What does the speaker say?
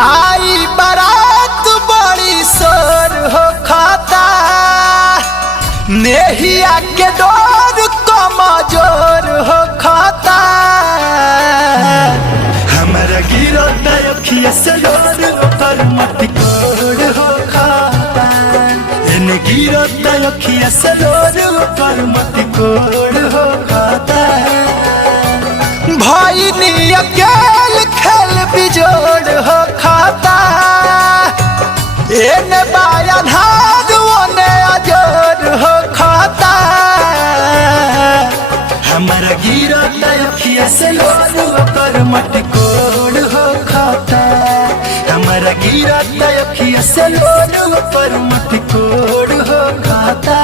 आई बारात बड़ी शोर हो खाता, नेहिया के डोर कमजोर हो खाता। हमारा गिरता अखिया से लोर पर मत कोड़ हो खाता। इन गिरता अखिया से लोर पर मत कोड़ हो खाता। भईनी अकेल खेल बिजोड़ हो खाता, एने बाया धार ओने अजोर हो खाता। हमारा गिरता अखिया से लोर पर मत कोड़ हो खाता। हमारा गिरता अखिया से लोर पर मत कोड़ हो खाता।